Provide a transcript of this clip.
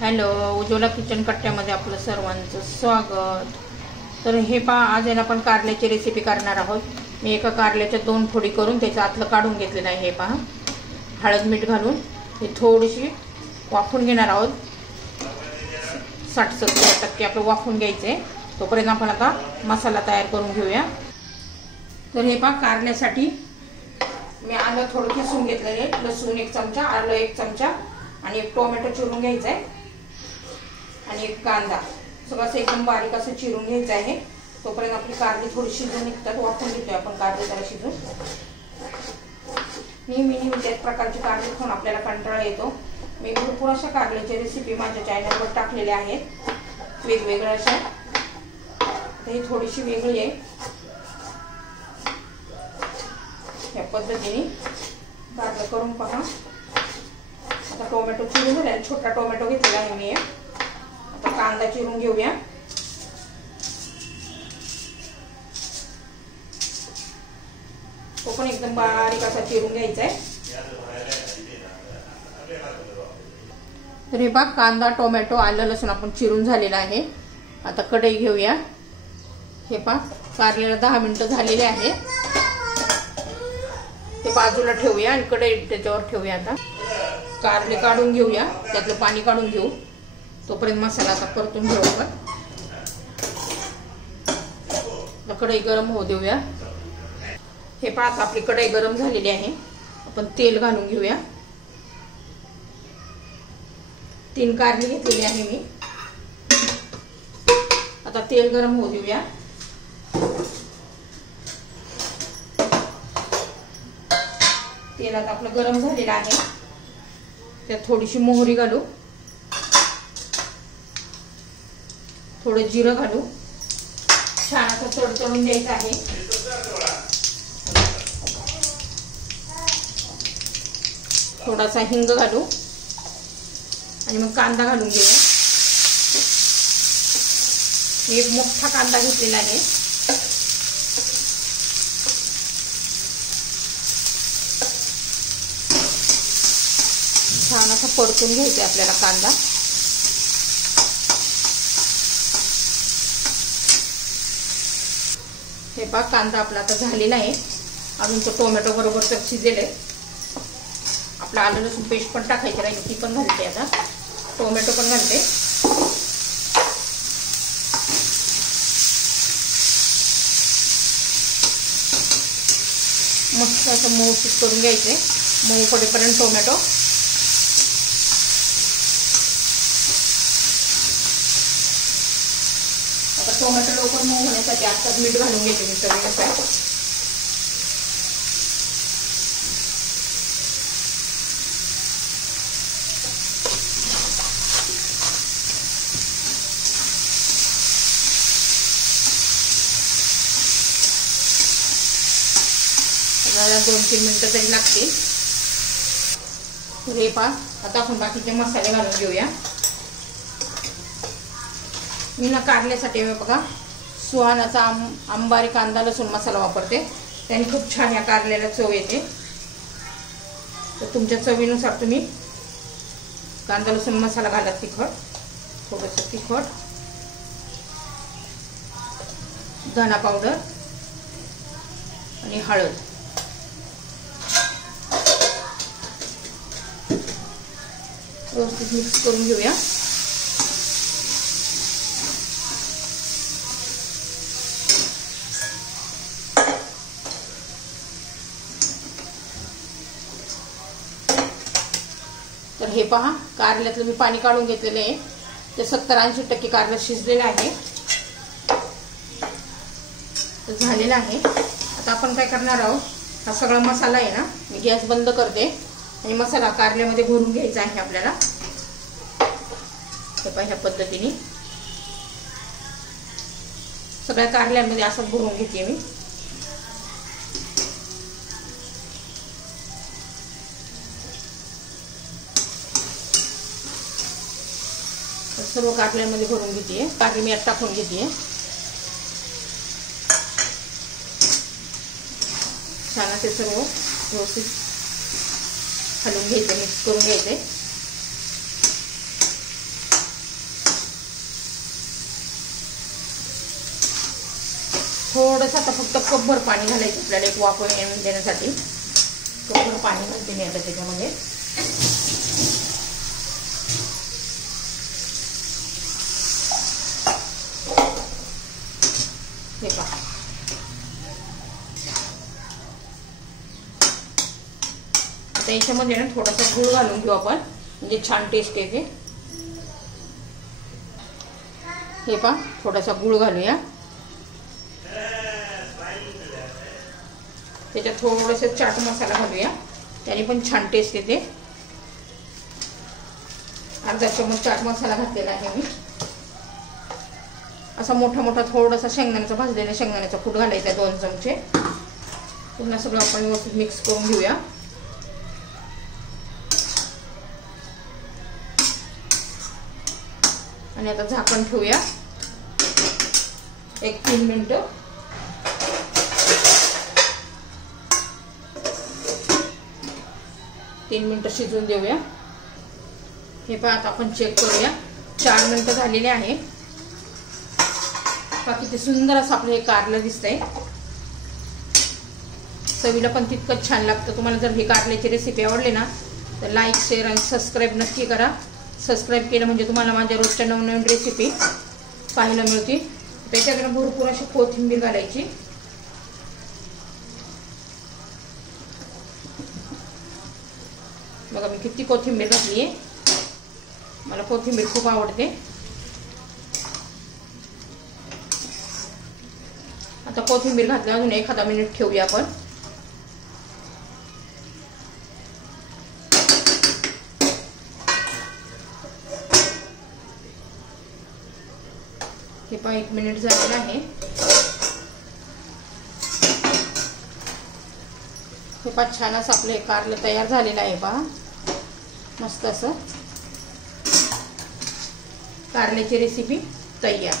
Hello, Ujjwala kitchen कट्ट्यामध्ये आपलं सर्वांचं स्वागत। तर हे पहा, आज आहे ना आपण कारल्याची रेसिपी करणार आहोत। मी एका कारल्याच्या 2 फोडी करून त्याचं आतलं काढून घेतलेलं आहे। हे पहा, हळद मीठ घालून हे थोडीशी वाफून घेणार आहोत। 60-70% आपलं वाफून घ्यायचे। तोपर्यंत आपण आता मसाला तयार करून घेऊया। तर हे पहा, कारल्यासाठी मी आलं थोडं किसून घेतलेलं आहे। लसूण 1 चमचा, आलं 1 चमचा आणि एक टोमॅटो चिरून घ्यायचा आहे आणि एक कांदा सगळं एकदम बारीक असं चिरून घ्यायचं आहे। तोपर्यंत आपली कारली थोडी शिजून निघतात, वाफून घेतोय आपण कारली जरा शिजून। नेहमी त्याच प्रकारची कारली खाऊन आपल्याला कंटाळा येतो। मी भरपूर अशा कारल्याची रेसिपी माझ्या चॅनलवर टाकलेल्या आहेत, वेगवेगळ्या अशा। ही थोडीशी वेगळी आहे। या पद्धतीने कारलं करून पहा। आता टोमॅटो चिरून घेऊया, छोटा टोमॅटो घेतलेला आहे मी। आता कांदा चिरून घेऊया। तो पण एकदम बारीक असा चिरून घ्यायचा आहे। तर हे बघ, कांदा टोमॅटो आलं लसूण आपण चिरून झालेला आहे। आता कढई घेऊया। हे पहा, कारल्याला 10 मिनिटं झालेले आहे। ते बाजूला ठेवूया आणि कढई त्याच्यावर ठेवूया। आता कारले काढून घेऊया, त्यातलं पाणी काढून घेऊ। तोपर्यंत मसाला आता परतून घेऊ आपण। कढई गरम होऊ देऊया। हे पहा, आपली कढई गरम झालेली आहे। आपण तेल घालून घेऊया। 3 कारली घेतलेली आहे मी। आता तेल गरम होऊ देऊया। तेल आता आपलं गरम झालेलं आहे। त्यात थोडीशी मोहरी घालू, थोडं जिरं घालू। छान असं तडतडून द्यायचं आहे। थोडासा हिंग घालू आणि मग कांदा घालून घेऊया। मी एक मोठा कांदा घेतलेला आहे। छान असं परतून घ्यायचं आपल्याला कांदा। हे पहा, कांदा आपला आता झालेला आहे। अजून तो टोमॅटो बरोबर तर शिजेल आहे। आपला आलं लसूण पेस्ट पण टाकायची राहिली, ती पण घालते। आता टोमॅटो पण घालते। मस्त असं मऊ करून घ्यायचे, मऊ पडेपर्यंत टोमॅटो। आता टोमॅटो लवकर मऊ होण्यासाठी आताच मीठ घालून घेते मी चवीनुसार। जरा 2-3 मिनिटं तरी लागतील। हे पहा, आता आपण बाकीचे मसाले घालून घेऊया। मी ना कारल्यासाठी बघा सुहानाचा अंबारी कांदा लसूण मसाला वापरते। त्याने खूप छान या कारल्याला चव येते। तर तुमच्या चवीनुसार तुम्ही कांदा लसूण मसाला घाला। तिखट, थोडंसं तिखट, धना पावडर आणि हळद। व्यवस्थित मिक्स करून घेऊया। तर हे पहा, कारल्यातलं मी पाणी काढून घेतलेलं आहे। ते 70-80% कारलं शिजलेलं आहे। तर झालेलं आहे। आता आपण काय करणार आहोत, हा सगळा मसाला आहे ना, मी गॅस बंद करते आणि मसाला कारल्यामध्ये भरून घ्यायचा आहे आपल्याला। हे पहा, ह्या पद्धतीने सगळ्या कारल्यामध्ये असं भरून घेते मी। सर्व कारल्यामध्ये भरून घेते। कारली मी टाकून घेते। छान असे सर्व व्यवस्थित हलवून घ्यायचे, मिक्स करून घ्यायचे। थोडंसं आता फक्त कपभर पाणी घालायचं आपल्याला एक वाफ देण्यासाठी. कपभर पाणी घालते मी आता त्याच्यामध्ये. हे पहा आता याच्यामध्ये ना थोडासा गूळ घालून घेऊ आपण, म्हणजे छान टेस्ट येते. हे पहा थोडासा गूळ घालूया. त्याच्यात थोडंसं चाट मसाला घालूया, त्याने पण छान टेस्ट येते. अर्धा चमच चाट मसाला घातलेला आहे मी. असा मोठा मोठा थोडासा शेंगदाण्याचा भाजलेला शेंगदाण्याचा कूट घालायचा 2 चमचे. पुन्हा सगळं आपण व्यवस्थित मिक्स करून घेऊया. आणि आता झाकण ठेवूया एक 3 मिनिटं. शिजून देऊया. हे पहा आता आपण चेक करूया. 4 मिनिटं झालेले आहे. किती सुंदर असं आपलं हे कारलं दिसतंय. चवीला पण तितकंच छान लागतं. तुम्हाला जर ही कारल्याची रेसिपी आवडली ना तर लाईक, शेअर आणि सबस्क्राईब नक्की करा. सबस्क्राईब केलं म्हणजे तुम्हाला माझ्या रोजच्या नवनवीन रेसिपी पाहायला मिळतील. त्याच्याकडे भरपूर अशी कोथिंबीर घालायची. बघा मी किती कोथिंबीर घातली आहे. मला कोथिंबीर खूप आवडते. आता कोथिंबीर घातली अजून एखादा मिनिट ठेवूया आपण. हे पहा 1 मिनिट झालेलं आहे. हे पहा छान असं आपलं हे कारलं तयार झालेलं आहे. पहा मस्त असं कारल्याची रेसिपी तयार.